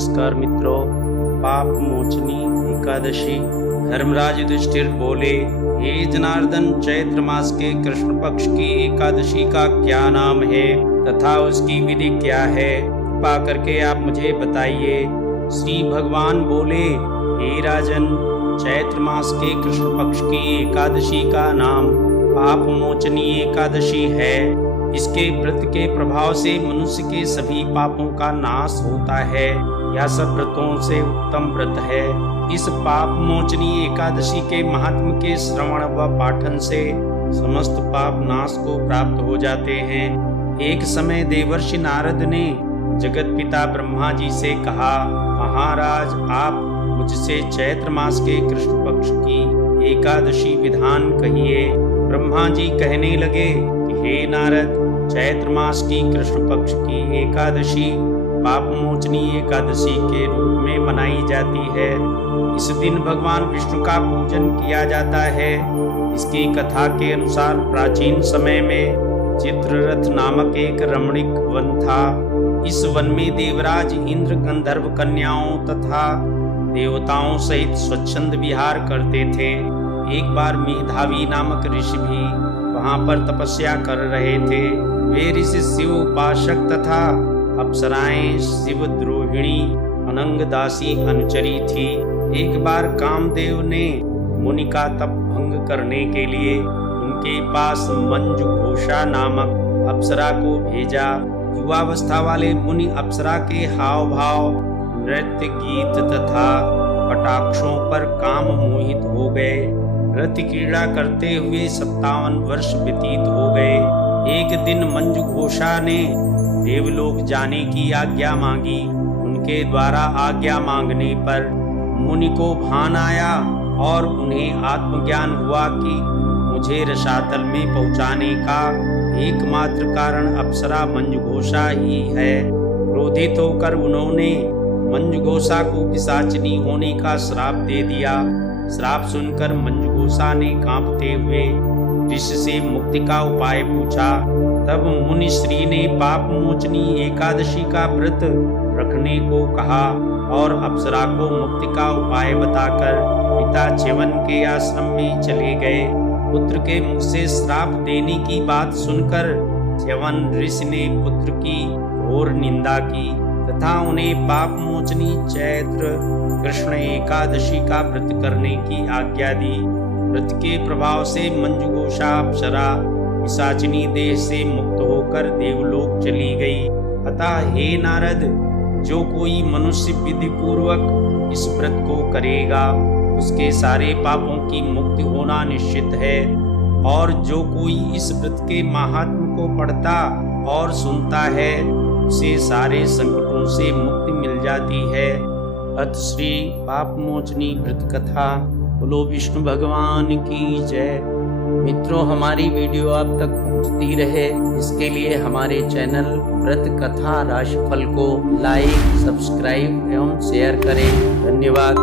नमस्कार मित्रों। पाप मोचनी एकादशी। धर्मराज युधिष्ठिर बोले, हे जनार्दन, चैत्र मास के कृष्ण पक्ष की एकादशी का क्या नाम है तथा उसकी विधि क्या है? कृपा करके आप मुझे बताइए। श्री भगवान बोले, हे राजन, चैत्र मास के कृष्ण पक्ष की एकादशी का नाम पाप मोचनी एकादशी है। इसके व्रत के प्रभाव से मनुष्य के सभी पापों का नाश होता है। यह सब व्रतों से उत्तम व्रत है। इस पाप मोचनी एकादशी के महात्म के श्रवण व पाठन से समस्त पाप नाश को प्राप्त हो जाते हैं। एक समय देवर्षि नारद ने जगत पिता ब्रह्मा जी से कहा, महाराज, आप मुझसे चैत्र मास के कृष्ण पक्ष की एकादशी विधान कहिए। ब्रह्मा जी कहने लगे, हे नारद, चैत्र मास की कृष्ण पक्ष की एकादशी पाप मोचनी एकादशी के रूप में मनाई जाती है। इस दिन भगवान विष्णु का पूजन किया जाता है। इसकी कथा के अनुसार प्राचीन समय में चित्ररथ नामक एक रमणीक वन था। इस वन में देवराज इंद्र गंधर्व कन्याओं तथा देवताओं सहित स्वच्छंद विहार करते थे। एक बार मेधावी नामक ऋषि भी वहां पर तपस्या कर रहे थे। वे ऋषि शिव उपासक तथा अप्सराएं शिवद्रोहिणी अनंगदासी अनुचरी थी। एक बार कामदेव ने मुनि का तप भंग करने के लिए उनके पास मंजुघोषा नामक अप्सरा को भेजा। युवावस्था वाले मुनि अप्सरा के हाव भाव, नृत्य, गीत तथा कटाक्षों पर काम मोहित हो गए। रति क्रीड़ा करते हुए 57 वर्ष व्यतीत हो गए। एक दिन मंजुघोषा ने देवलोक जाने की आज्ञा मांगी। उनके द्वारा आज्ञा मांगने पर मुनि को भान आया और उन्हें आत्मज्ञान हुआ कि मुझे रसातल में पहुंचाने का एकमात्र कारण अप्सरा मंजुघोषा ही है। क्रोधित होकर उन्होंने मंजुघोषा को पिशाचिनी होने का श्राप दे दिया। श्राप सुनकर मंजुघोषा ने कांपते हुए ऋषि से मुक्ति का उपाय पूछा। तब मुनि श्री ने पाप मोचनी एकादशी का व्रत रखने को कहा और अप्सरा को मुक्ति का उपाय बताकर पिता च्यवन के आश्रम में चले गए। पुत्र के मुख से श्राप देने की बात सुनकर च्यवन ऋषि ने पुत्र की घोर निंदा की तथा उन्हें पाप मोचनी चैत्र कृष्ण एकादशी का व्रत करने की आज्ञा दी। व्रत के प्रभाव से मंजुघोषा अप्सरा पिशाचिनी देह से मुक्त होकर देवलोक चली गई। अतः हे नारद, जो कोई मनुष्य विधि पूर्वक इस व्रत को करेगा उसके सारे पापों की मुक्ति होना निश्चित है। और जो कोई इस व्रत के महात्म्य को पढ़ता और सुनता है उसे सारे संकटों से मुक्ति मिल जाती है। अथ श्री पाप मोचनी व्रत कथा। बोलो विष्णु भगवान की जय। मित्रों, हमारी वीडियो आप तक पहुंचती रहे इसके लिए हमारे चैनल व्रत कथा राशिफल को लाइक, सब्सक्राइब एवं शेयर करें। धन्यवाद।